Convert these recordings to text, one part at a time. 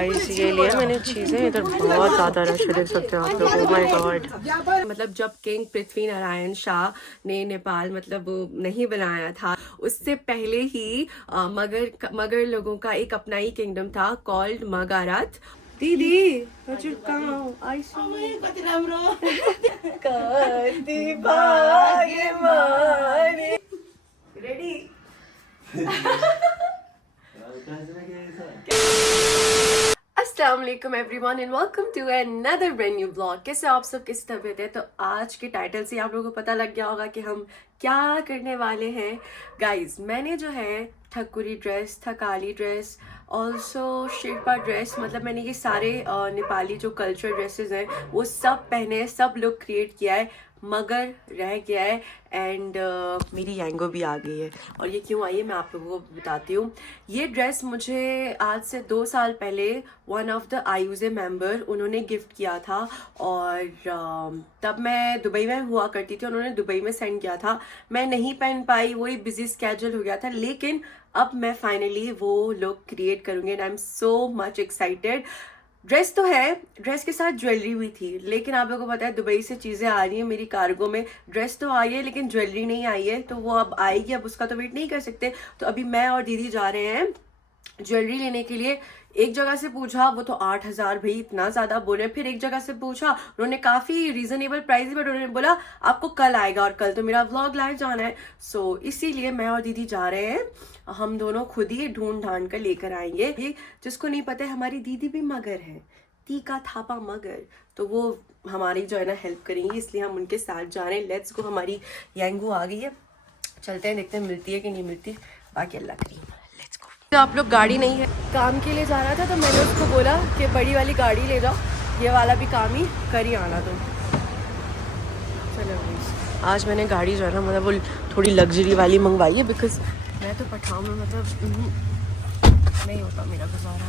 Guys ये लिया मैंने चीजें, इधर बहुत ज्यादा रश है, देख सकते हो आप लोग। Oh my God. मतलब जब किंग पृथ्वी नारायण शाह ने नेपाल मतलब नहीं बनाया था, उससे पहले ही मगर लोगों का एक अपना ही किंगडम था कॉल्ड मगारात। दीदी हजुर कहाँ हो? कति राम्रो कति भाग्यमानी। रेडी? अस्सलाम वालेकुम everyone and welcome to another brand new blog. कैसे आप सब, किस तबीयत है? तो आज के टाइटल से आप लोगों को पता लग गया होगा कि हम क्या करने वाले हैं। गाइज मैंने जो है Thakuri dress, Thakali dress, also Sherpa dress, मतलब मैंने ये सारे नेपाली जो कल्चर ड्रेसेस हैं वो सब पहने, सब लुक क्रिएट किया है, मगर रह गया है। एंड मेरी यांगो भी आ गई है। और ये क्यों आई है मैं आप लोगों को बताती हूँ। ये ड्रेस मुझे आज से 2 साल पहले वन ऑफ द आयुजे मेंबर उन्होंने गिफ्ट किया था। और तब मैं दुबई में हुआ करती थी, उन्होंने दुबई में सेंड किया था। मैं नहीं पहन पाई, वही बिजी स्केड्यूल हो गया था, लेकिन अब मैं फाइनली वो लुक क्रिएट करूँगी and I am so much excited. Dress तो है, ड्रेस के साथ ज्वेलरी भी थी, लेकिन आप लोगों को पता है दुबई से चीज़ें आ रही हैं मेरी कार्गो में। ड्रेस तो आई है लेकिन ज्वेलरी नहीं आई है, तो वो अब आएगी, अब उसका तो वेट नहीं कर सकते। तो अभी मैं और दीदी जा रहे हैं ज्वेलरी लेने के लिए। एक जगह से पूछा, वो तो 8,000 भाई इतना ज़्यादा बोले। फिर एक जगह से पूछा, उन्होंने काफ़ी रीजनेबल प्राइस, बट उन्होंने बोला आपको कल आएगा, और कल तो मेरा व्लॉग लाइव जाना है। सो इसीलिए मैं और दीदी जा रहे हैं, हम दोनों खुद ही ढूंढ ढांड कर लेकर आएंगे। जिसको नहीं पता है, हमारी दीदी भी मगर है, तीका थापा मगर, तो वो हमारी जो है ना हेल्प करेंगी, इसलिए हम उनके साथ जा रहे हैं। Let's go. हमारी यांगू आ गई है, चलते हैं, देखते हैं मिलती है कि नहीं मिलती, बाकी अल्लाह करीम। Let's go. तो आप लोग गाड़ी नहीं है, काम के लिए जा रहा था, तो मैंने उसको बोला कि बड़ी वाली गाड़ी ले जाओ, ये वाला भी काम ही कर ही आना तुम। चलो आज मैंने गाड़ी जो है ना मतलब वो थोड़ी लग्जरी वाली मंगवाई है, बिकॉज मैं तो पठाओ में मतलब नहीं होता मेरा गुजारा।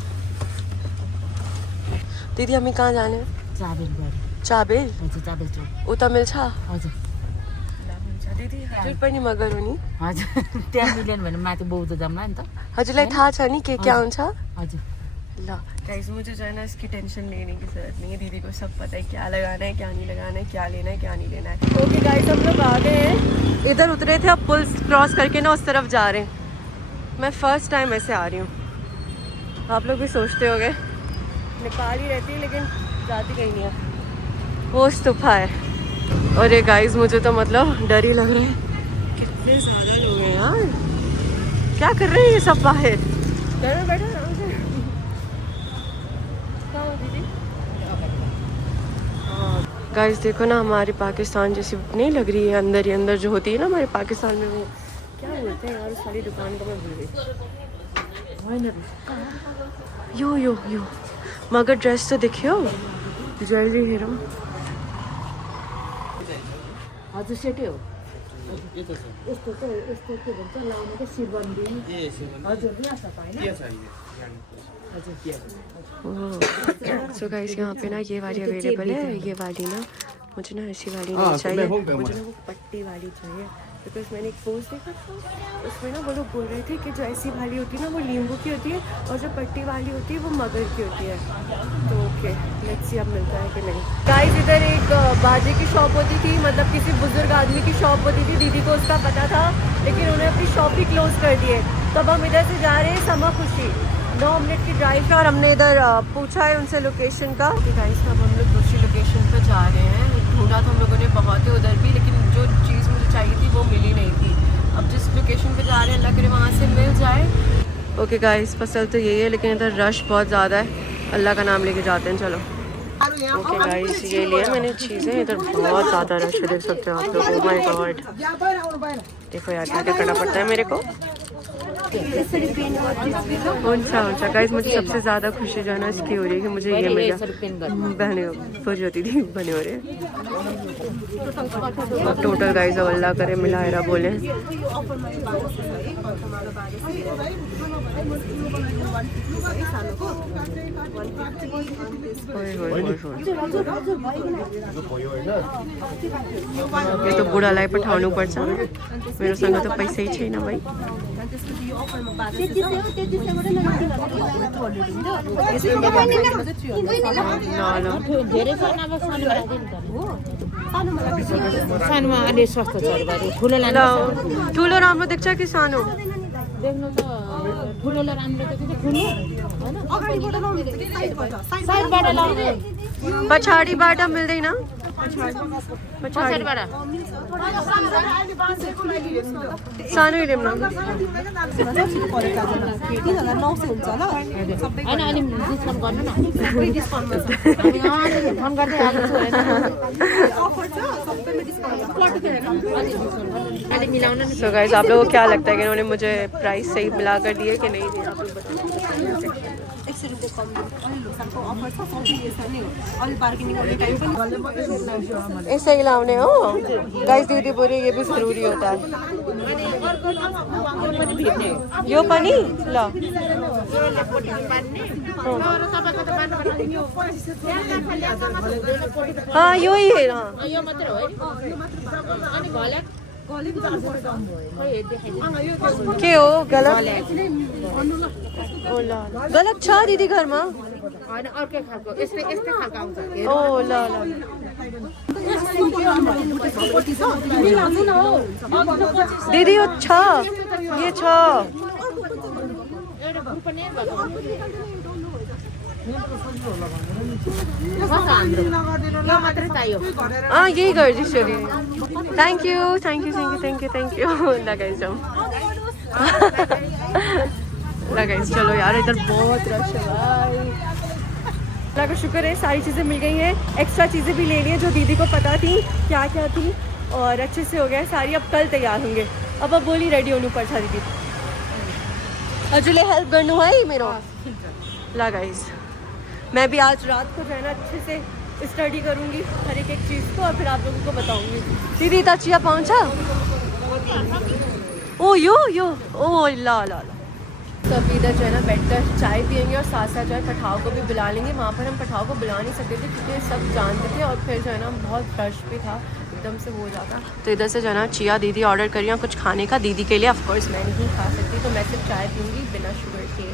दीदी हमें कहाँ जाने हैं? चाबेल उता मिल्छ? दिदी हजुर पनि मगर हो नि? हजुर त्यहाँ मिलेन भने माथि बौद्ध जाममा नि त। हजुरलाई थाहा छ नि के क्या हुन्छ? हजुर ल गाइस, मुझे जो है ना इसकी टेंशन लेने की जरूरत नहीं है, दीदी को सब पता है क्या लगाना है, क्या नहीं लगाना है, क्या लेना है, क्या नहीं लेना है। ओके गाइस, हम लोग आ गए हैं, इधर उतरे थे, अब पुल क्रॉस करके ना उस तरफ जा रहे हैं। मैं फर्स्ट टाइम ऐसे आ रही हूँ। आप लोग भी सोचते होंगे नेपाल ही रहती है लेकिन जाती कहीं नहीं है। वो स्तूपा है। और ये गाइस मुझे तो मतलब डर ही लग रहा है, कितने ज़्यादा लोग हैं यार, क्या कर रहे हैं ये सब बाहर? घर में बैठा आराम से। क्या हो दीदी? गाइस देखो ना, हमारी पाकिस्तान जैसी नहीं लग रही है, अंदर ही अंदर जो होती है ना हमारे पाकिस्तान में, वो क्या बोलते हैं यार उस सारी दुकान का, मैं भूल गई। यो यो यो मगर ड्रेस तो देखियो, ज्वेलरी हेरौँ। हजुर सेटै हो। यस्तो चाहिँ यस्तो के भन्छ लाउने के शिरबन्दी। हजुर यहाँ छ हैन? हजुर। सो गाइस यहाँ पे ना ये वाली अवेलेबल है, ये वाली ना मुझे ना ऐसी वाली नहीं चाहिए, मुझे ना वो पट्टी वाली चाहिए। बिकॉज मैंने एक पोस्ट देखा था, उसमें ना वो लोग बोल रहे थे कि जो ऐसी वाली होती है ना वो नींबू की होती है, और जो पट्टी वाली होती है वो मगर की होती है। तो ओके लेट्स सी अब मिलता है कि नहीं। गाइस इधर एक बाजे की शॉप होती थी, मतलब किसी बुजुर्ग आदमी की शॉप होती थी, दीदी को उसका पता था, लेकिन उन्होंने अपनी शॉप भी क्लोज कर दी है। तो अब हम इधर से जा रहे हैं समा खुशी, 9 मिनट की ड्राइव है, और हमने इधर पूछा है उनसे लोकेशन का। गाइस अब हम लोग दूसरी लोकेशन पर जा रहे हैं। ढूंढा था हम लोगों ने बहुत है उधर भी, लेकिन जो चीज़ मुझे चाहिए थी वो मिली नहीं थी। अब जिस लोकेशन पे जा रहे हैं अल्लाह करे वहाँ से मिल जाए। ओके गाइस, पसंद तो यही है, लेकिन इधर रश बहुत ज़्यादा है, अल्लाह का नाम लेके जाते हैं। चलो ओके गाइस, ये लिया मैंने चीज़ें, इधर बहुत ज़्यादा रश है, देख सकते हो आप लोग। ओह माय गॉड, देखो यार क्या क्या करना पड़ता है मेरे को। हुन्छ गाइस, मुझे सबसे ज़्यादा खुशी जो है ना इसकी हो रही है कि मुझे ये मिल गया। बहने पूरी होती थी बने हो रहे। अब टोटल गाइस अब अल्लाह करे मिलाएरा बोले। ये तो बुढालाई पठाउनु पर्छ, मेरोसँग त पैसै छैन भाइ। त्यसपछि यो अफरमा 1200 धेरै छ नभए सानोमा अलि सस्तो छ अरे बारे ठुलो लानु ठुलो राम्रो देख्छ कि सानो? देख्नु त ठुलोलाई राम्रो देख्छ ठुलो हैन साइडबाट लाउने पछाडिबाट मिल्दैन? पछाडिबाट सानो हेरौँ न। 3900 हुन्छ ल हैन अलि डिस्काउन्ट गर्नु न हामी फोन गर्दै आएको छु हैन अलि मिलाउन नि सो गाइस आप लोगों को क्या लगता है कि इन्होंने मुझे प्राइस सही मिला कर दिए कि नहीं दिए? आप लोग बताइए। 100 रुपैयाँ कम अलि लोसानको अफर छ सबै यसो नै हो अलि बार्गेनिङ गर्ने टाइम पनि ऐसे ही लाउने हो गाइस। दीदी बोले ये भी जरूरी होता है। यो पनि ल हाँ यो ही है ना। यो मात्र हो अनि गलत के हो गलत? ओ ल गलत छ दिदी घरमा? हैन अर्कै खालको यस्तै यस्तै खालको आउँछ ओ ल ल दिदी यो छ ये छ एउटा ग्रुप नै भएको यो मात्रै चाहियो यही गरिदिन्छु नि। Thank you thank you thank you thank you thank you. लगाइ जाऊँ लगाइस चलो यार इधर बहुत रश है भाई। अल्लाह का शुक्र है सारी चीज़ें मिल गई हैं। एक्स्ट्रा चीज़ें भी लेनी है जो दीदी को पता थी क्या क्या थी और अच्छे से हो गया सारी। अब कल तैयार होंगे। अब बोली रेडी होने पर था दीदी अजुले हेल्प करनू है मेरो लगाइस। मैं भी आज रात को जो है ना अच्छे से स्टडी करूँगी हर एक चीज़ को और फिर आप लोगों को बताऊँगी। दीदी ताचिया पहुँचा ओ यो ओ ला ला ला। तो अभी इधर जो है ना बैठकर चाय पियेंगे और साथ साथ जो है पठाव को भी बुला लेंगे। वहाँ पर हम पठाव को बुला नहीं सकते थे क्योंकि सब जानते थे और फिर जो है ना बहुत रश भी था एकदम से हो जाता। तो इधर से जो है ना चिया दीदी ऑर्डर करी है कुछ खाने का दीदी के लिए। ऑफकोर्स मैं नहीं खा सकती तो मैं सिर्फ चाय पीऊँगी बिना शुगर के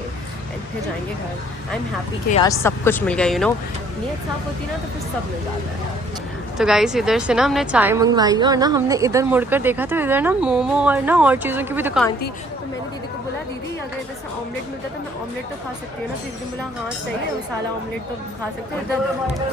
एंड फिर जाएंगे घर। आई एम हैप्पी कि यार सब कुछ मिल गया। यू नो नीयत साफ होती ना तो फिर सब मिल जाता है। तो गाइस इधर से ना हमने चाय मंगवाई है और ना हमने इधर मुड़कर देखा तो इधर ना मोमो और ना और चीज़ों की भी दुकान थी। तो मैंने दीदी को बोला दीदी अगर इधर से ऑमलेट मिलता तो मैं ऑमलेट तो खा सकती हूँ ना। तो दीदी ने बोला हाँ सही है मसाला ऑमलेट तो खा सकते हो इधर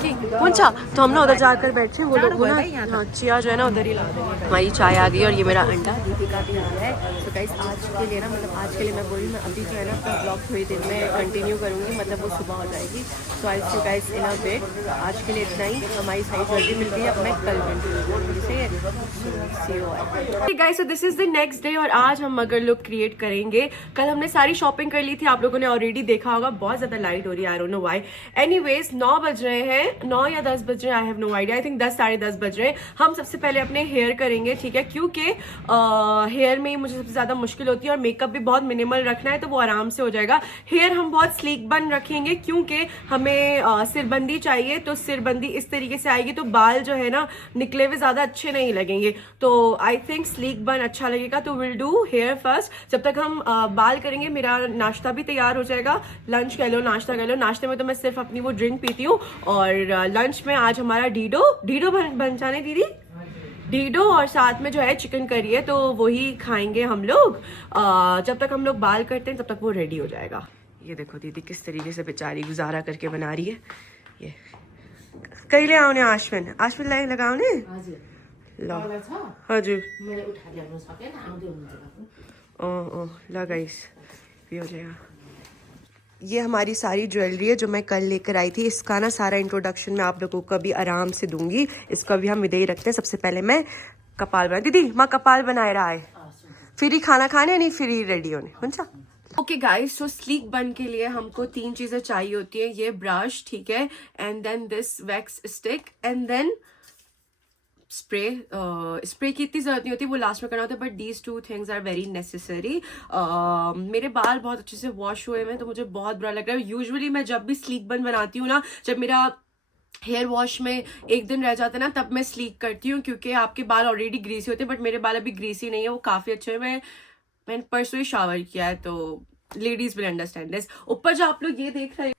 ठीक पूछा। तो हम ना उधर जाकर बैठे वो लोग ना हाँ चिया जो है ना उधर ही ला देंगे। हमारी चाय आ गई और ये मेरा अंडा दीदी का भी आ रहा है। तो गाइस आज के लिए ना मतलब आज के लिए मैं बोली मैं अभी जो है ना अपना ब्लॉग थोड़ी देर में कंटिन्यू करूँगी मतलब वो सुबह हो जाएगी। तो आई see guys in a wait. आज के लिए इतना ही। हमारी सारी जल्दी मिलती है अब मैं कल guys. So this is the next day और आज हम मगर लुक क्रिएट करेंगे। कल हमने सारी शॉपिंग कर ली थी आप लोगों ने ऑलरेडी देखा होगा। बहुत ज्यादा लाइट हो रही है I don't know why. Anyways 9 बज रहे हैं 9 या 10 बज रहे हैं I have no idea. I think 10 साढ़े 10 बज रहे हैं। हम सबसे पहले अपने हेयर करेंगे ठीक है क्योंकि हेयर में मुझे सबसे ज्यादा मुश्किल होती है और मेकअप भी बहुत मिनिमल रखना है तो वो आराम से हो जाएगा। हेयर हम बहुत स्लीक बन रखेंगे क्योंकि हमें सिरबंदी चाहिए। तो सिरबंदी इस तरीके से आएगी तो बाल जो है ना निकले हुए ज्यादा अच्छे नहीं लगेंगे। तो आई थिंक स्लीक बन अच्छा लगेगा तो विल डू हेयर फर्स्ट। जब तक हम बाल करेंगे मेरा नाश्ता भी तैयार हो जाएगा। लंच कह लो नाश्ता कह लो। नाश्ते में तो मैं सिर्फ अपनी वो ड्रिंक पीती हूँ और लंच में आज हमारा डीडो बन जाने दीदी डीडो और साथ में जो है चिकन करी है तो वही खाएंगे हम लोग। जब तक हम लोग बाल करते हैं तब तक वो रेडी हो जाएगा। ये देखो दीदी किस तरीके से बेचारी गुजारा करके बना रही है। ये कहिले आउने आश्विन आश्विन लाई लगाउने ल हजुर ल गाइस ये हो जाएगा। ये हमारी सारी ज्वेलरी है जो मैं कल लेकर आई थी। इसका ना सारा इंट्रोडक्शन मैं आप लोगों को अभी आराम से दूंगी। इसको अभी हम इधर ही रखते हैं। सबसे पहले मैं कपाल बना दीदी माँ कपाल बनाए रहा है फिर ही खाना खाने नहीं फिर ही रेडी होने हुन्छ। ओके गाइस सो स्लीक बन के लिए हमको 3 चीजें चाहिए होती है। ये ब्रश ठीक है and then this wax stick and then spray की इतनी जरूरत नहीं होती वो लास्ट में करना होता है but these 2 things are very necessary. मेरे बाल बहुत अच्छे से वॉश हुए हैं तो मुझे बहुत बुरा लग रहा है। यूजुअली मैं जब भी स्लीक बन बनाती हूँ ना जब मेरा हेयर वॉश में एक दिन रह जाता है ना तब मैं स्लीक करती हूँ क्योंकि आपके बाल ऑलरेडी ग्रीसी होते हैं बट मेरे बाल अभी ग्रीसी नहीं है वो काफी अच्छे हैं। मैं मैंने परसों ही शावर किया है, तो लेडीज विल अंडरस्टैंड दिस। ऊपर जो आप लोग ये देख रहे हो,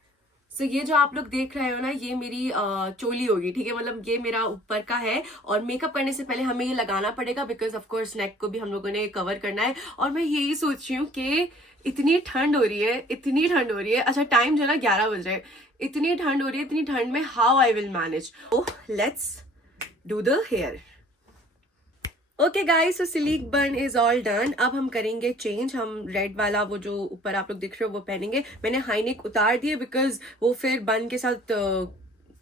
ये जो आप लोग देख रहे हो ना, ये मेरी चोली होगी, ठीक है, मतलब ये मेरा ऊपर का है। और मेकअप करने से पहले हमें ये लगाना पड़ेगा बिकॉज ऑफ कोर्स नेक को भी हम लोगों ने कवर करना है। और मैं यही सोच रही हूँ कि इतनी ठंड हो रही है, इतनी ठंड हो रही है, अच्छा टाइम जो है ना 11 बज रहे हैं, इतनी ठंड हो रही है, इतनी ठंड में how I will manage. Oh let's do the hair. Okay guys, so sleek bun is all done. अब हम करेंगे चेंज। हम रेड वाला वो जो ऊपर आप लोग दिख रहे हो वो पहनेंगे। मैंने हाई नेक उतार दिए बिकॉज वो फिर बन के साथ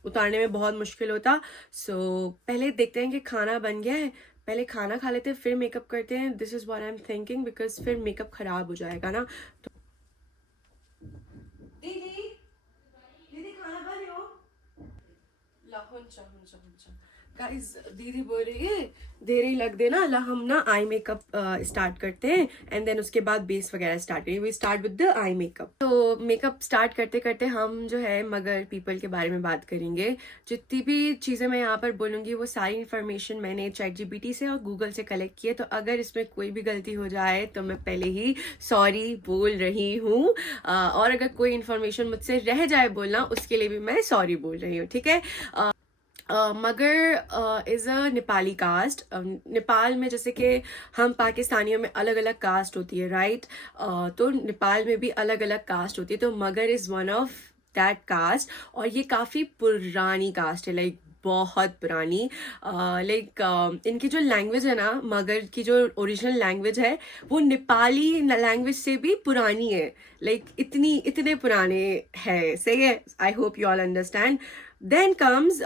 उतारने में बहुत मुश्किल होता। सो पहले देखते हैं कि खाना बन गया है, पहले खाना खा लेते हैं फिर मेकअप करते हैं। This is what I am thinking because फिर मेकअप खराब हो जाएगा ना। तो दीदी दीदी खाना बन रही हो? गाइस दीदी बोल रही है देर ही लग देना ला, हम ना आई मेकअप स्टार्ट करते हैं एंड देन उसके बाद बेस वगैरह स्टार्ट करेंगे। We start with the eye makeup. तो मेकअप स्टार्ट करते करते हम जो है मगर पीपल के बारे में बात करेंगे। जितनी भी चीज़ें मैं यहाँ पर बोलूँगी वो सारी इन्फॉर्मेशन मैंने ChatGPT से और गूगल से कलेक्ट की है। तो अगर इसमें कोई भी गलती हो जाए तो मैं पहले ही सॉरी बोल रही हूँ, और अगर कोई इन्फॉर्मेशन मुझसे रह जाए बोलना उसके लिए भी मैं सॉरी बोल रही हूँ, ठीक है। Magar is a Nepali caste. Nepal में जैसे कि हम पाकिस्तानियों में अलग अलग कास्ट होती है, राइट? तो नेपाल में भी अलग अलग कास्ट होती है। तो मगर is one of that caste, और ये काफ़ी पुरानी कास्ट है, लाइक बहुत पुरानी। लाइक इनकी जो लैंग्वेज है ना, मगर की जो ओरिजिनल लैंग्वेज है वो नेपाली लैंग्वेज से भी पुरानी है। लाइक इतने पुराने है, सही है। I hope you all understand. Then comes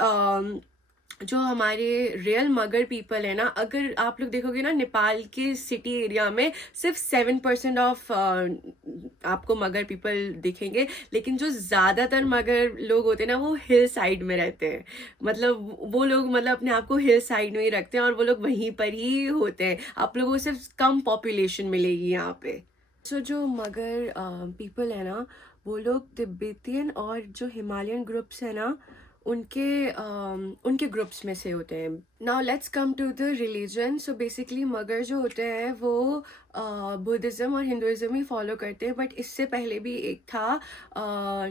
जो हमारे रियल मगर पीपल है ना, अगर आप लोग देखोगे ना नेपाल के सिटी एरिया में सिर्फ 7% ऑफ आपको मगर पीपल दिखेंगे, लेकिन जो ज़्यादातर मगर लोग होते हैं ना वो हिल साइड में रहते हैं। मतलब वो लोग मतलब अपने आप को हिल साइड में ही रखते हैं और वो लोग वहीं पर ही होते हैं। आप लोगों को सिर्फ कम पॉपुलेशन मिलेगी यहाँ पे। सो जो मगर पीपल है ना वो लोग तिब्बतियन और जो हिमालयन ग्रुप्स है ना उनके ग्रुप्स में से होते हैं। Now let's come to the religion. So basically Magar जो होते हैं वो बुद्धिज़्म और हिंदुइज्म ही फॉलो करते हैं, बट इससे पहले भी एक था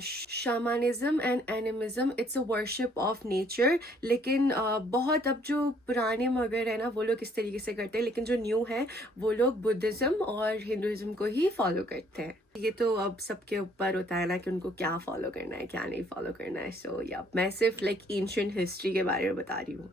shamanism and animism. It's a worship of nature. लेकिन बहुत अब जो पुराने मगर है ना वो लोग इस तरीके से करते हैं, लेकिन जो न्यू है वो लोग बुद्धिज़्म और हिंदुइज्म को ही फॉलो करते हैं। ये तो अब सबके ऊपर होता है ना कि उनको क्या फॉलो करना है क्या नहीं फॉलो करना है। सो या मैं सिर्फ लाइक एंशिएंट हिस्ट्री के बारे में बता रही हूँ।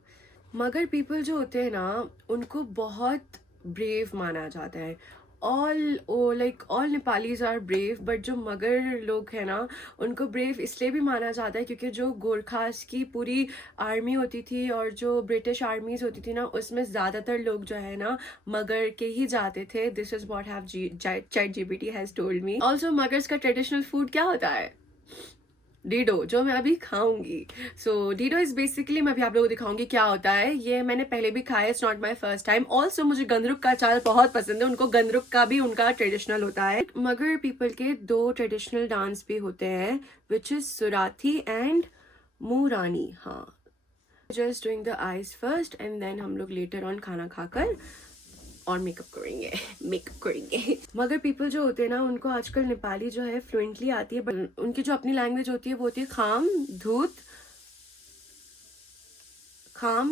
मगर पीपल जो होते हैं ना उनको बहुत ब्रेव माना जाता है। All Nepalis are brave, but जो मगर लोग हैं ना उनको ब्रेव इसलिए भी माना जाता है क्योंकि जो गोरखास की पूरी आर्मी होती थी और जो ब्रिटिश आर्मीज होती थी ना उसमें ज़्यादातर लोग जो है ना मगर के ही जाते थे। This is what have ChatGPT has told me. Also Magars का ट्रेडिशनल फूड क्या होता है? डीडो, जो मैं अभी खाऊंगी। सो डीडो इज बेसिकली, मैं अभी आप लोगों को दिखाऊंगी क्या होता है। ये मैंने पहले भी खाया, it's not my first time. Also मुझे गंदरुक का अचार बहुत पसंद है, उनको गंदरुक का भी उनका ट्रेडिशनल होता है। मगर पीपल के 2 ट्रेडिशनल डांस भी होते हैं विच इज सुराथी एंड मुरानी। हाँ, just doing the eyes first and then हम लोग लेटर ऑन खाना खाकर और मेकअप करेंगे। मगर पीपल जो होते हैं ना उनको आजकल नेपाली जो है फ्लुएंटली आती है, बट उनकी जो अपनी लैंग्वेज होती है वो होती है खाम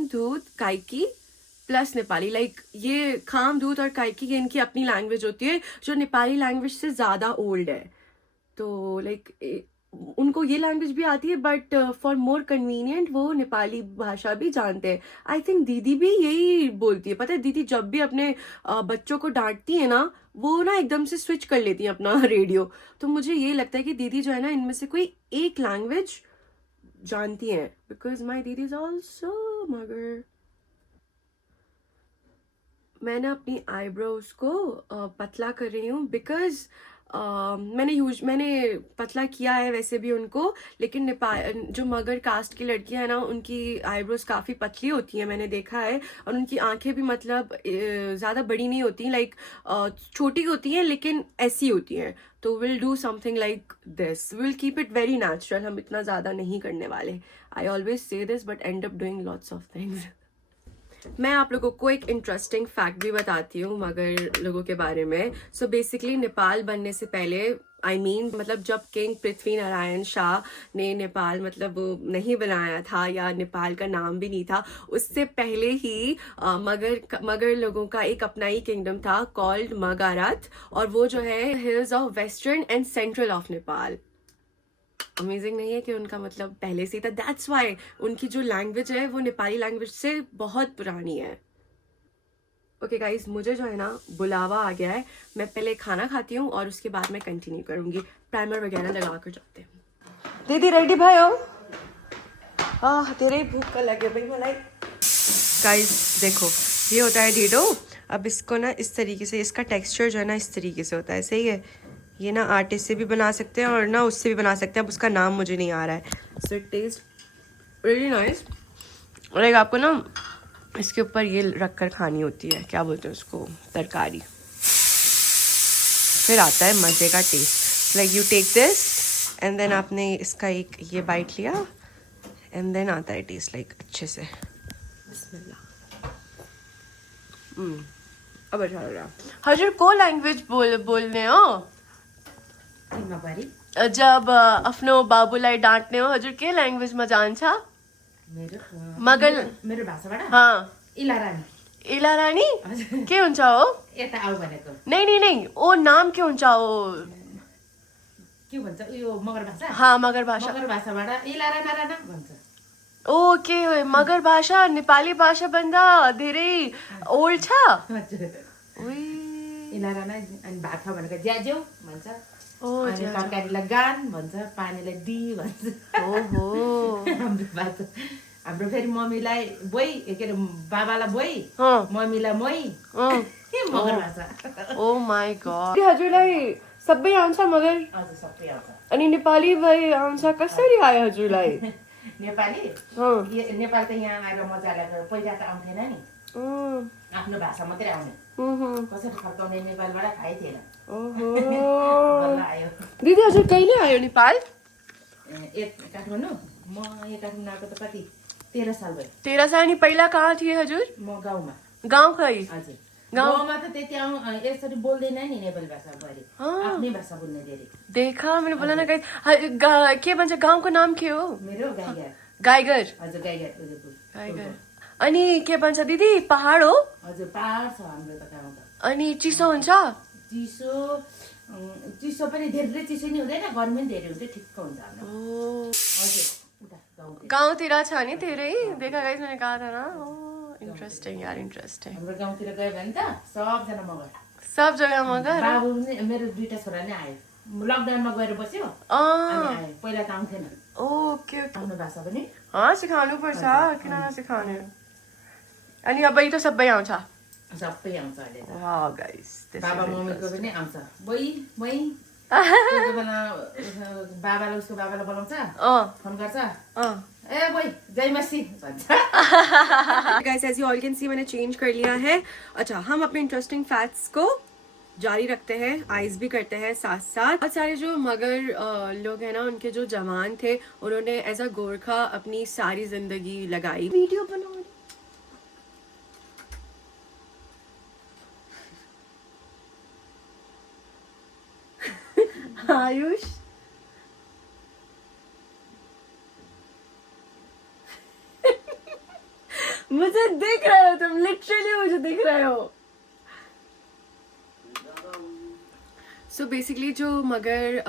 धूत काइकी प्लस नेपाली। लाइक ये खाम धूत और काइकी ये इनकी अपनी लैंग्वेज होती है जो नेपाली लैंग्वेज से ज़्यादा ओल्ड है। तो लाइक उनको ये लैंग्वेज भी आती है, बट फॉर मोर कन्वीनियंट वो नेपाली भाषा भी जानते हैं। आई थिंक दीदी भी यही बोलती है। पता है दीदी जब भी अपने बच्चों को डांटती है ना वो ना एकदम से स्विच कर लेती है अपना रेडियो। तो मुझे ये लगता है कि दीदी जो है ना इनमें से कोई एक लैंग्वेज जानती है, बिकॉज माई दीदी इज ऑल्सो मगर। मैं ना अपनी आईब्रोज को पतला कर रही हूँ बिकॉज मैंने पतला किया है वैसे भी उनको, लेकिन नेपाल जो मगर कास्ट की लड़कियां हैं ना उनकी आईब्रोज काफ़ी पतली होती हैं, मैंने देखा है। और उनकी आंखें भी मतलब ज़्यादा बड़ी नहीं होती, लाइक छोटी होती हैं लेकिन ऐसी होती हैं। तो will do something like this, will keep it very natural. हम इतना ज़्यादा नहीं करने वाले। I always say this but and up doing lots of things. मैं आप लोगों को एक इंटरेस्टिंग फैक्ट भी बताती हूँ मगर लोगों के बारे में। सो बेसिकली नेपाल बनने से पहले मतलब जब किंग पृथ्वी नारायण शाह ने नेपाल मतलब वो नहीं बनाया था या नेपाल का नाम भी नहीं था, उससे पहले ही मगर लोगों का एक अपना ही किंगडम था कॉल्ड मगारात, और वो जो है hills of western and central of Nepal. Amazing नहीं है कि उनका मतलब पहले से ही था। दैट्स वाई उनकी जो लैंग्वेज है वो नेपाली लैंग्वेज से बहुत पुरानी है। ओके गाइस, मुझे जो है ना बुलावा आ गया है, मैं पहले खाना खाती हूँ और उसके बाद मैं कंटिन्यू करूंगी। प्राइमर वगैरह लगा कर जाते हैं। दीदी रेडी भाई हो? तेरे ही भूख का लगे भाई मलाई। गाइस देखो, ये होता है डीडो। अब इसको ना इस तरीके से, इसका टेक्सचर जो है ना इस तरीके से होता है, सही है। ये ना आटे से भी बना सकते हैं और ना उससे भी बना सकते हैं, अब उसका नाम मुझे नहीं आ रहा है। So it taste really nice. और एक आपको ना इसके ऊपर ये रख कर खानी होती है, क्या बोलते हैं उसको, तरकारी, फिर आता है मज़े का taste. Like you take this and then आपने इसका एक ये बाइट लिया एंड देन आता है टेस्ट लाइक अच्छे से। बिस्मिल्लाह। अब अच्छा लग रहा। हजुर को लैंग्वेज बोल्ने हो जब आफ्नो बाबुलाई डाँट्ने हो? हजुर के ल्याङ्ग्वेजमा जान्छ? मेरो भाषाबाट इला रानी के हुन्छ हो? यता आऊ भनेको नहीं ओ नाम के हुन्छ हो? के भन्छ उयो मगर भाषा? हाँ मगर भाषा। मगर भाषाबाट इलारा नाराना भन्छ। ओके, मगर भाषा नेपाली भाषा भन्दा धेरै ओल्ड छ। इलारा नै। अनि भात भनेको ज्याज्यौ भन्छ। अनि तरकारीलाई गान भन्छ, पानीलाई दी भन्छ। हाम्रो फेरि मम्मीलाई बोई, के अरे बाबालाई बोई, मम्मीलाई मोई, मगर भाषा। Oh my God. हजुरलाई सबै आउँछ मगर? हजुर सबै आउँछ। अनि नेपाली भाइ आउँछ? कसरी आयो हजुरलाई? नेपाली नेपाल त यहाँ आएर मजाले पहिला त आउँथेन नि, आफ्नो भाषा मात्रै आउने, कसरी फर्काउने नेपालबाट थाहै थिएन। दिदी हजुर कहिले आयो नेपाल? काठमाडौँ म यहाँ काठमाडौँ आएको त कति 13 साल भयो। 13 साल। अनि पहिला कहाँ थिए हजुर? म गाउँमा। गाउँ खै? हजुर गाउँमा त त्यति यसरी बोल्दैन नि नेपाली भाषा, बढी आफ्नै भाषा बोल्ने धेरै। देखा मैंने बोला ना गाइस। के भन्छ गाउँको नाम के हो? मेरो गाईघर। गाईघर? हजुर गाईघर उदयपुर। गाईघर। अनि के भन्छ दिदी पहाड हो? हजुर पहाड छ हाम्रो त गाउँ त। अनि चिसो हुन्छ? चिसो पनि धेरै चिसो नि हुँदैन, गर्मी पनि धेरै हुन्छ, ठिक्क हुन्छ हाम्रो। हजुर गाउँतिर छ नि धेरै? देखा गाइस मैंने कहा था ना। इंटरेस्टिंग यार, इंटरेस्टिंग। हाम्रो गाउँतिर गयो भने त सबजना मगर, सब जग्गा मगर। बाबु मेरो 2टा छोरा नै आयो, लकडाउनमा गएर बस्यो अनि आयो। पहिला त आउँथेन। ओके आफ्नो भाषा पनि सिकाउनु पर्छ, किन नसिकाउने? अनि अब त सबै आउँछ? सबै आउँछ अहिले त। वाह गाइस, बाबा मम्मीको पनि आउँछ। बोई मै कोही बेला बाबाले उसको बाबालाई बोलाउँछ, फोन गर्छ, ए बोई जय मसी भन्छ। Guys as you all can see मैंने चेंज कर लिया है। अच्छा, हम अपने इंटरेस्टिंग फैक्ट्स को जारी रखते हैं, आइज भी करते हैं साथ साथ। बहुत सारे जो मगर लोग हैं ना, उनके जो जवान थे, उन्होंने एज अ गोरखा अपनी सारी जिंदगी लगाई। वीडियो बनाओ आयुष। मुझे दिख रहे हो तुम, लिटरली मुझे दिख रहे हो। सो बेसिकली जो मगर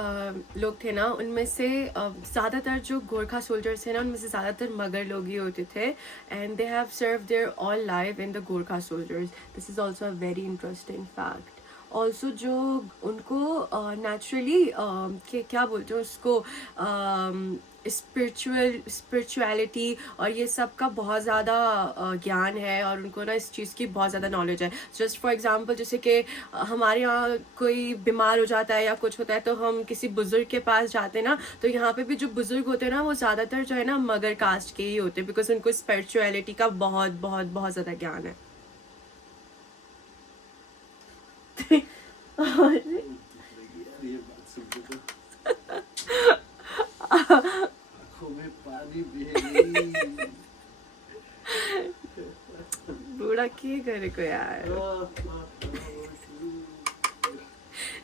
लोग थे ना, उनमें से ज़्यादातर जो गोरखा सोल्जर्स थे ना, उनमें से ज़्यादातर मगर लोग ही होते थे। And they have serve their all life in the Gorkha soldiers. This is also a very interesting fact. Also जो उनको नेचुरली क्या बोलते हैं उसको, स्पिरिचुअलिटी और ये सब का बहुत ज़्यादा ज्ञान है, और उनको ना इस चीज़ की बहुत ज़्यादा नॉलेज है। जस्ट फॉर एग्जांपल, जैसे कि हमारे यहाँ कोई बीमार हो जाता है या कुछ होता है तो हम किसी बुजुर्ग के पास जाते हैं ना, तो यहाँ पे भी जो बुजुर्ग होते हैं ना, वो ज़्यादातर जो है ना मगर कास्ट के ही होते हैं, बिकॉज उनको स्पिरिचुअलिटी का बहुत बहुत बहुत ज़्यादा ज्ञान है। आंखों में पानी बह गई। चालाकी करे को यार।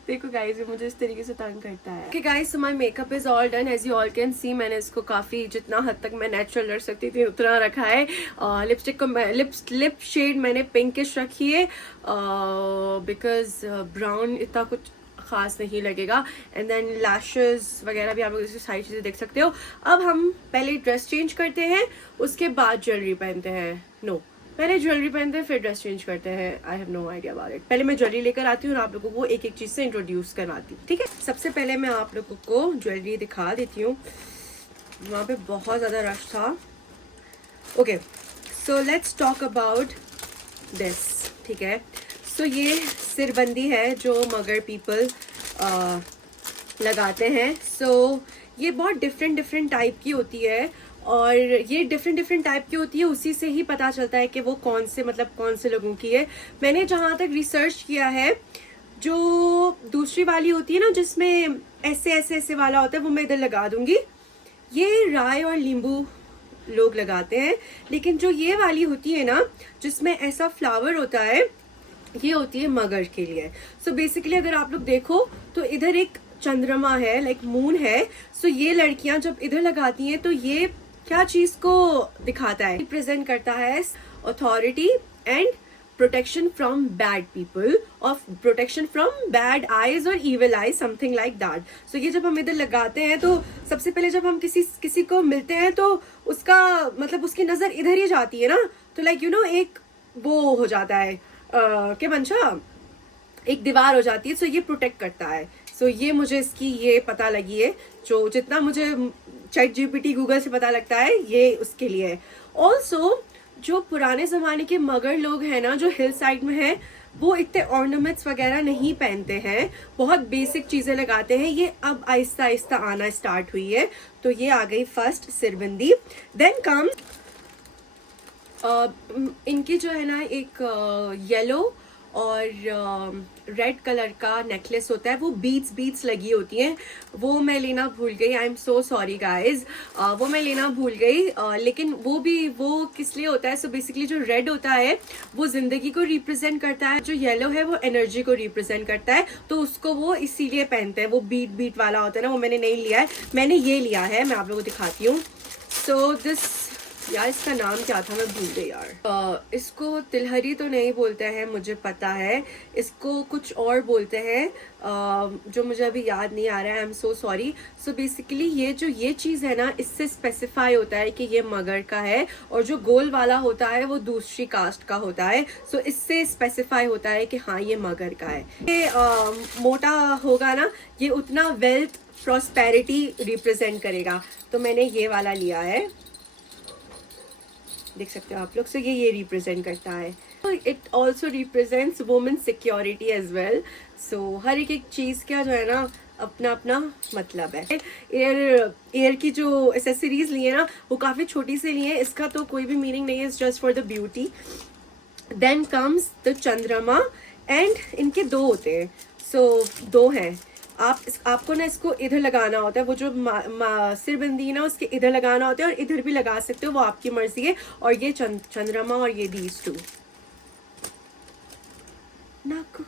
देखो गाइस, ये मुझे इस तरीके से तंग करता है। Okay guys, so my makeup is all done. As you all can see, मैंने इसको काफी जितना हद तक मैं नेचुरल रख सकती थी उतना रखा है। लिपस्टिक को लिप शेड मैंने पिंकिश रखी है बिकॉज ब्राउन इतना कुछ खास नहीं लगेगा। एंड देन लैशेस वगैरह भी आप लोग इसकी सारी चीजें देख सकते हो। अब हम पहले ड्रेस चेंज करते हैं, उसके बाद ज्वेलरी पहनते हैं। नो, पहले ज्वेलरी पहनते हैं फिर ड्रेस चेंज करते हैं। I have no idea about it. पहले मैं ज्वेलररी लेकर आती हूँ और आप लोगों को एक एक चीज से इंट्रोड्यूस करवाती हूँ, ठीक है। सबसे पहले मैं आप लोगों को ज्वेलरी दिखा देती हूँ। वहाँ पे बहुत ज्यादा रश था। Okay, so let's talk about this, ठीक है। सो ये सिरबंदी है जो मगर पीपल लगाते हैं। सो ये बहुत डिफरेंट टाइप की होती है और ये डिफरेंट टाइप की होती है। उसी से ही पता चलता है कि वो कौन से लोगों की है। मैंने जहाँ तक रिसर्च किया है, जो दूसरी वाली होती है ना जिसमें ऐसे वाला होता है, वो मैं इधर लगा दूंगी। ये राय और नींबू लोग लगाते हैं, लेकिन जो ये वाली होती है ना जिसमें ऐसा फ्लावर होता है, ये होती है मगर के लिए। सो बेसिकली अगर आप लोग देखो तो इधर एक चंद्रमा है, लाइक मून है। सो ये लड़कियां जब इधर लगाती हैं तो ये क्या चीज को दिखाता है, रिप्रेजेंट करता है authority and protection from bad people, of protection from bad eyes और evil eyes, something like that. So ये जब हम इधर लगाते हैं तो सबसे पहले जब हम किसी को मिलते हैं तो उसका मतलब उसकी नजर इधर ही जाती है ना, तो लाइक यू नो एक वो हो जाता है क्या मंशा, एक दीवार हो जाती है। सो ये प्रोटेक्ट करता है। सो ये मुझे इसकी ये पता लगी है, जो जितना मुझे ChatGPT गूगल से पता लगता है ये उसके लिए है। ऑल्सो जो पुराने जमाने के मगर लोग हैं ना, जो हिल साइड में हैं, वो इतने ऑर्नामेंट्स वगैरह नहीं पहनते हैं, बहुत बेसिक चीजें लगाते हैं। ये अब आहिस्ता आहिस्ता आना स्टार्ट हुई है। तो ये आ गई फर्स्ट सिरबंदी। देन कम्स इनकी जो है ना एक येलो और रेड कलर का नेकलेस होता है, वो बीट्स लगी होती हैं, वो मैं लेना भूल गई। I am so sorry guys, वो मैं लेना भूल गई। लेकिन वो किस लिए होता है? सो बेसिकली जो रेड होता है वो जिंदगी को रिप्रेजेंट करता है, जो येलो है वो एनर्जी को रिप्रेजेंट करता है, तो उसको वो इसीलिए पहनते हैं। वो बीट वाला होता है ना, वो मैंने नहीं लिया है, मैंने ये लिया है, मैं आप लोगों को दिखाती हूँ। सो दिस, यार इसका नाम क्या था, मैं भूल गई यार। इसको तिलहरी तो नहीं बोलते हैं, मुझे पता है, इसको कुछ और बोलते हैं जो मुझे अभी याद नहीं आ रहा है। I am so sorry. So basically ये चीज़ है ना, इससे स्पेसिफाई होता है कि ये मगर का है, और जो गोल वाला होता है वो दूसरी कास्ट का होता है। सो इससे स्पेसिफाई होता है कि हाँ ये मगर का है। ये मोटा होगा ना, ये उतना वेल्थ प्रॉस्पेरिटी रिप्रेजेंट करेगा। तो मैंने ये वाला लिया है, देख सकते हो आप लोग। सो ये रिप्रेजेंट करता है। It also represents women security as well. So हर एक चीज का जो है ना अपना अपना मतलब है। एयर की जो एसेसरीज लिए ना वो काफी छोटी से लिए, इसका तो कोई भी मीनिंग नहीं है, it's just for the beauty. Then comes the chandrama, and इनके दो होते हैं। सो दो हैं, आपको ना इसको इधर लगाना होता है, वो जो सिरबंदी है ना उसके इधर लगाना होता है, और इधर भी लगा सकते हो, वो आपकी मर्जी है। और ये चंद्रमा और ये दीज टू। नाक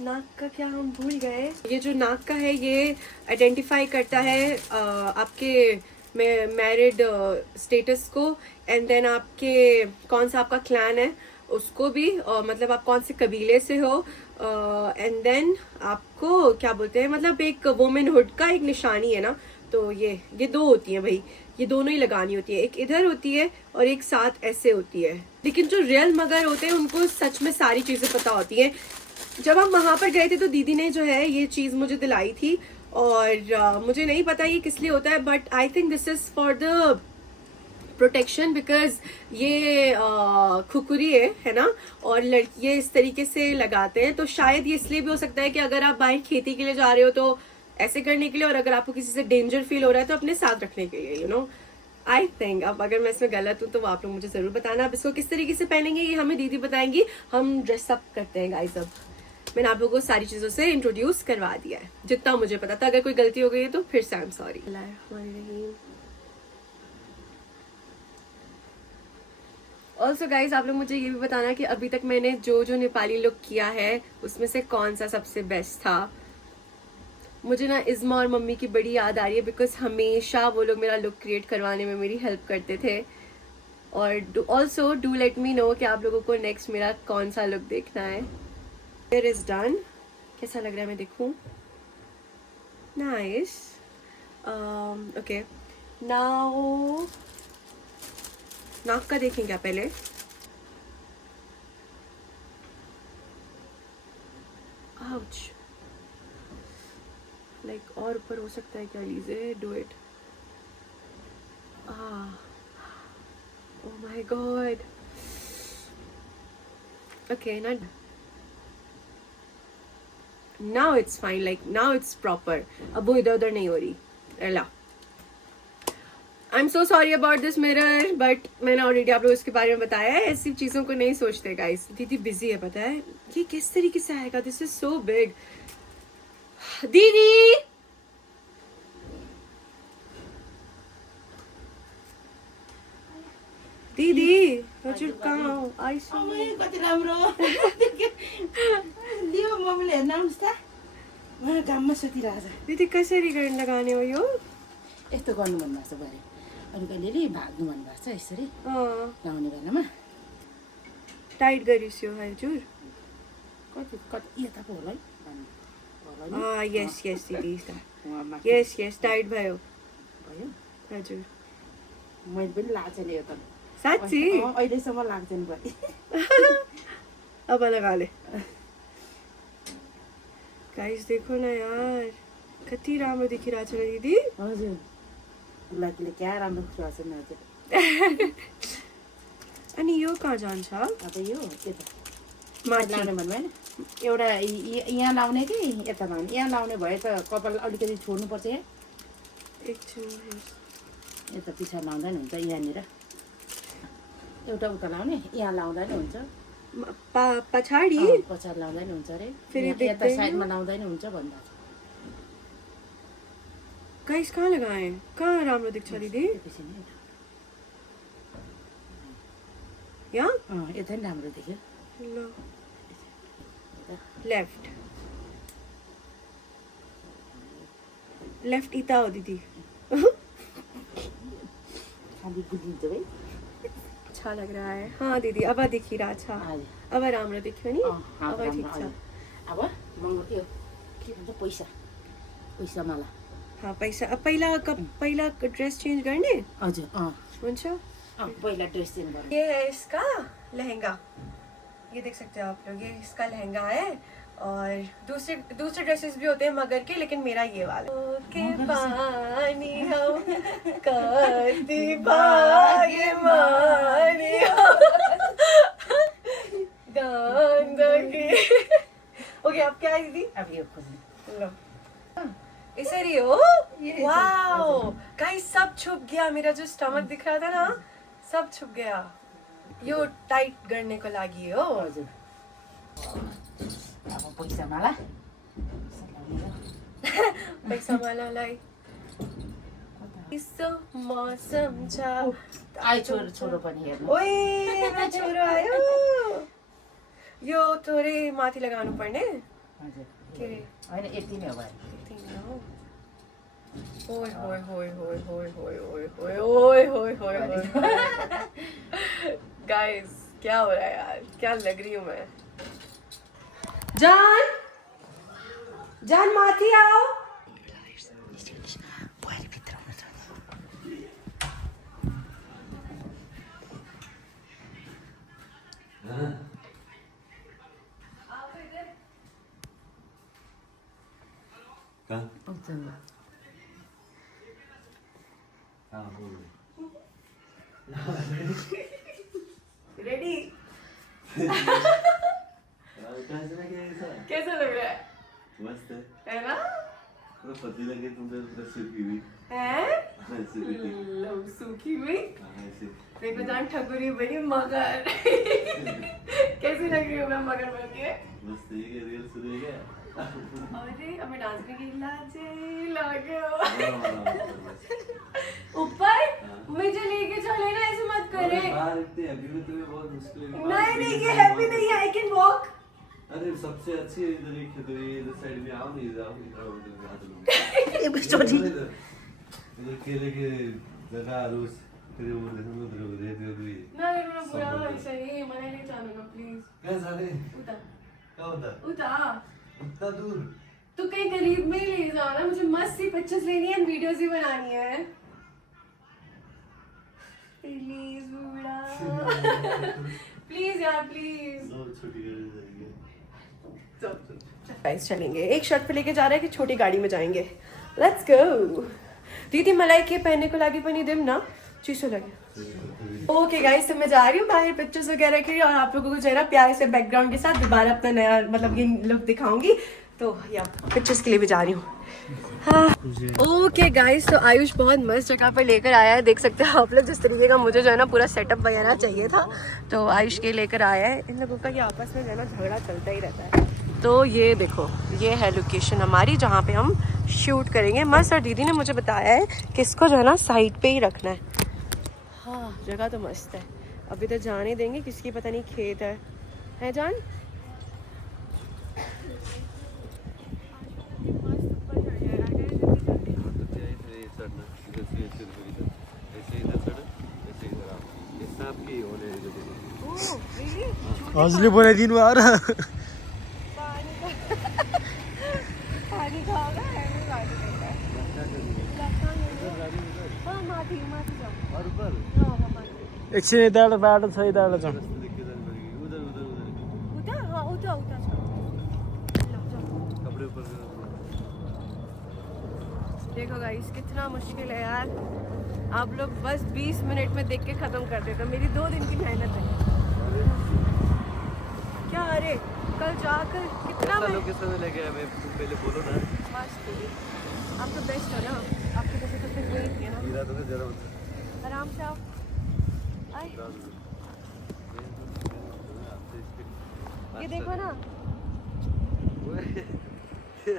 नाक का क्या हम भूल गए। ये जो नाक का है ये आइडेंटिफाई करता है आपके मैरिड स्टेटस को, एंड देन आपके कौन सा आपका क्लैन है उसको भी, मतलब आप कौन से कबीले से हो, एंड देन आपको क्या बोलते हैं, मतलब एक वुमेनहुड का एक निशानी है ना। तो ये दो होती हैं भाई, ये दोनों ही लगानी होती है, एक इधर होती है और एक साथ ऐसे होती है। लेकिन जो रियल मगर होते हैं उनको सच में सारी चीजें पता होती हैं। जब हम वहां पर गए थे तो दीदी ने जो है ये चीज मुझे दिलाई थी, और मुझे नहीं पता ये किस लिए होता है, but I think this is for the protection, because ये खुकुरी है ना, और लड़कियां इस तरीके से लगाते हैं। तो शायद ये इसलिए भी हो सकता है कि अगर आप बाहर खेती के लिए जा रहे हो तो ऐसे करने के लिए, और अगर आपको किसी से डेंजर फील हो रहा है तो अपने साथ रखने के लिए, यू नो। आई थिंक, अब अगर मैं इसमें गलत हूँ तो आप लोग मुझे जरूर बताना। अब इसको किस तरीके से पहनेंगे ये हमें दीदी बताएंगी। हम ड्रेसअप करते हैं गाइस। अब मैंने आप लोगों को सारी चीजों से इंट्रोड्यूस करवा दिया है जितना मुझे पता था। अगर कोई गलती हो गई है तो फिर से I am sorry. Also guys आप लोग मुझे ये भी बताना कि अभी तक मैंने जो जो नेपाली लुक किया है उसमें से कौन सा सबसे बेस्ट था। मुझे ना इज़्मा और मम्मी की बड़ी याद आ रही है बिकॉज हमेशा वो लोग मेरा लुक क्रिएट करवाने में मेरी हेल्प करते थे। और also do let me know कि आप लोगों को नेक्स्ट मेरा कौन सा लुक देखना है। Here is done. कैसा लग रहा है मैं देखूं? नाइस। ओके नाउ नाक का देखें क्या पहले? आउच, लाइक और ऊपर हो सकता है क्या? लीजिए do it. Oh my God. Okay now it's fine, like now it's proper. अब वो इधर उधर नहीं हो रही। एला I am so sorry about this mirror, but मैंने ऑलरेडी आप लोगों इसके बारे में बताया है। ऐसी चीज़ों को नहीं सोचते गाइस। दीदी बिजी है पता है। ये किस तरीके से आएगा? This is so big. दीदी दीदी हजुर कहाँ हो? आइसु कति राम्रो लियो मम्मीले हेर्न आउनुहोस् त उहाँ काममा सुतिरहेछ। दीदी कसरी गर्न लगाउने हो यो? यस्तो गर्नु भन्नुभएको छ भरे अनि कहिलेले भाग्नु भन्नुभएको छ यसरी लाउने बेलामा टाइट गरिस्यो हजुर। कति कति यता पो होला है यस यस दिदी उहाँ यस यस टाइट भयो भयो। हजुर। मैले पनि लाग्छ नि यो त साँच्ची? अहिलेसम्म लाग्छ नि भाइ। अब लगा ले गाइस। देखो ना यार कति राम्रो देखिरहेछ नि दिदी। हजुर गुलाबीले क्या राम्रो खुवाएको छ नि हजुर। अनि यो कहाँ जान्छ? अब यो यता माथि लाउने भन्नु होइन एउटा यहाँ लाउने कि यता लाउने? यहाँ लाउने भए त कपाल अलिकति छोड्नुपर्छ यहाँ। एकछिन यता पछाडि लाउँदा नि हुन्छ। यहाँनिर एउटा उता लाउने यहाँ लाउँदा नि हुन्छ। पछाडि पछाडि लाउँदा नि हुन्छ अरे। फेरि यता देख्दैन। साइडमा लाउँदा नि हुन्छ भन्दा गाइस कहाँ लगाए? कहाँ राम्रो देख्छ दिदी? त्यसपछि नि यहाँ यता नि राम्रो देख्यो। ल लेफ्ट लेफ्ट इता हो दीदी। खाली गुडिन्छ भाइ। अच्छा लग रहा है। हाँ दीदी अब दिखी रहा। अच्छा अब राम्रो देखियो नि। अब ठिक छ। अब म यो के भन्छ पैसा पैसा माला। हाँ पैसा। अब पहिला ड्रेस चेंज करने? हजुर हुन्छ। पहिला ड्रेस चेन्ज गर्नु। ये है इसका लहंगा। ये देख सकते हो आप लोग। ये इसका लहंगा है और दूसरे ड्रेसेस भी होते हैं मगर के, लेकिन मेरा ये वाला के पानी हम कति भाग्य मानी गंदगी। ओके अब क्या है दीदी? अब यो खोज्नु लो इसरी हो। वाओ गाइस सब छुप गया। मेरा जो स्टमक दिख रहा था ना सब छुप गया। यो टाइट करने को लागि हो। हजुर अब पैसा माला पैसा मालालाई यस्तो मौसम छ। आइ छोरो पनि हेर्नु। ओए मेरो छोरो आयो। यो थोरै माथि लगाउनु पर्ने। हजुर के रे? होइन यति नै हो भाइ। ओए होए होए होए होए होए होए होए होए होए होए। गाइस क्या हो रहा है यार? क्या लग रही हूँ मैं? जान जान माथि आओ। रेडी? कैसा लग रहा है? मस्त है ना? है। पति लगे तुमने सूखी हुई है सूखी हुई। देखो जान ठगुरी बनी मगर। कैसी लग रही हूँ मैं मगर बन के? मस्त है ये रियल शुरू है क्या? अरे अब मैं डांस भी लाजे लागे ऊपर मुझे लेके चले ना, ऐसे मत करें? बाहर इतने हैप्पी में तुम्हें बहुत मुश्किल है। नहीं ये हैप्पी नहीं है, आई कैन वॉक। अरे सबसे अच्छी इधर ही खेत है, इधर साइड में आओ नहीं, जाओ इधर ये बस छोटी इधर केले के जगह रोज तेरे वो देखो उधर उधर ये नहीं पूरा ऐसे ही मना नहीं चाहूंगा प्लीज। क्या जाने उता क्या होता उता इतना दूर तो कहीं करीब में ही ले जाओ ना, मुझे मस्त सी पिक्चर्स लेनी है, वीडियोस भी बनानी है। प्लीज बूढ़ा प्लीज यार प्लीज। छोटी गाड़ी जाएंगे गाइस चलेंगे, एक शर्ट पे लेके जा रहे हैं कि छोटी गाड़ी में जाएंगे। Let's go. दीदी मलाई के पहनने को लागी पनी दिम ना चीसो लगे। ओके गाइस, तो मैं जा रही हूँ बाहर पिक्चर्स वगैरह के लिए, और आप लोगों को जो है ना प्यारे से बैकग्राउंड के साथ दोबारा अपना नया मतलब ये लुक दिखाऊंगी। तो या पिक्चर्स के लिए भी जा रही हूँ। हाँ ओके गाइस, तो आयुष बहुत मस्त जगह पर लेकर आया है, देख सकते हो आप लोग जिस तरीके का मुझे जो है ना पूरा सेटअप वगैरह चाहिए था, तो आयुष के लेकर आया है। इन लोगों का ये आपस में जो है ना झगड़ा चलता ही रहता है। तो ये देखो, ये है लोकेशन हमारी जहाँ पे हम शूट करेंगे मस्त। और दीदी ने मुझे बताया है कि इसको जो है ना साइड पे ही रखना है। हाँ जगह तो मस्त है, अभी तो जाने देंगे, किसकी पता नहीं खेत है जान। हजुरले बनाइदिनु भयो र पानी खाओगे? हाँ माथी जाओ। एकछिन यताबाट बाटो छ, यताबाट जाउँ। उता हाँ उता छ। कपड़े ऊपर देखो गाइस कितना मुश्किल है यार, आप लोग बस 20 मिनट में देख के खत्म कर देते हो, मेरी 2 दिन की मेहनत है। क्या अरे कल जाकर कितना लोकेशन में लेके आया, मैं पहले बोलो ना। आप तो बेस्ट हो ना, आपके जैसे तो फिर वही है ना। मेरा तो जरा आराम से आओ। आए ये देखो ना,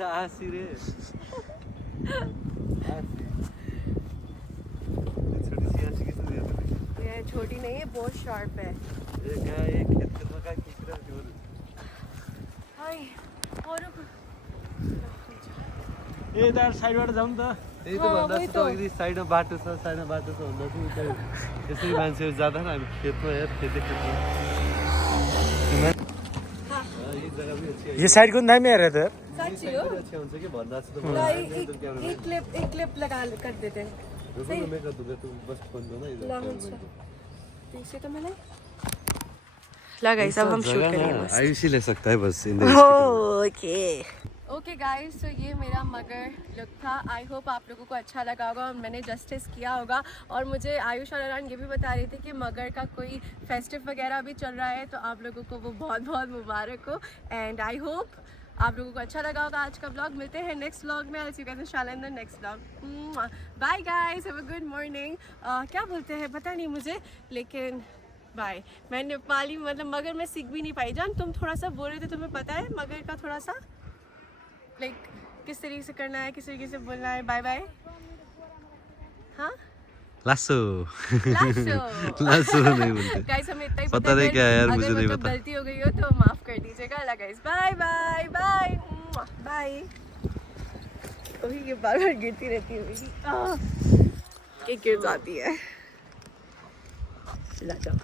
आसी रे छोटी सी आसी किसने दिया था? ये छोटी नहीं है, बहुत शार्प है। ये क्या ये खेत का मका खींच रहा है जोर। हाय और ए यता साइडबाट जाउँ त। त्यही त भन्दा छ त, यदि साइडमा बाटो छ भन्दा चाहिँ उता यसरी मान्छेहरू जाँदा हामी खेतमा यार खेतै खेतमा। ये जगह भी अच्छी है, यो साइडको पनि दामी हेरेर त। सच्ची हो? अच्छा हुन्छ कि भन्दा छ त। एक क्लिप लगा कर देते हैं। सही मैं कर दूंगा, तुम बस फोन दो ना इधर। इसे तो मैंने लगा सब हम शूट करेंगे। आयुष ही ले सकता है बस। ओके गाइस, तो ये मेरा मगर लुक था। आई होप आप लोगों को अच्छा लगा होगा और मैंने जस्टिस किया होगा। और मुझे आयुष और अरान ये भी बता रही थी कि मगर का कोई फेस्टिव वगैरह भी चल रहा है, तो आप लोगों को वो बहुत बहुत मुबारक हो। एंड आई होप आप लोगों को अच्छा लगा होगा आज का व्लॉग। मिलते हैं नेक्स्ट व्लॉग में। I'll see you guys inshallah in the next vlog. Bye guys, have a good morning. क्या बोलते हैं पता नहीं मुझे, लेकिन बाय। मैं नेपाली मतलब मगर मैं सीख भी नहीं पाई। जान तुम थोड़ा सा बोल रहे थे, तुम्हें पता है मगर का थोड़ा सा लाइक किस तरीके से करना है, किस तरीके से बोलना है? Bye bye. हाँ लासो लाशो लासो नहीं बोलते गाइस, हमें इतना ही पता नहीं क्या है यार, मुझे नहीं अगर पता। गलती हो गई हो तो माफ कर दीजिएगा। Guys bye bye bye bye. वही ये बार बार गिरती रहती है मेरी, ये गिर जाती है। ला जाओ।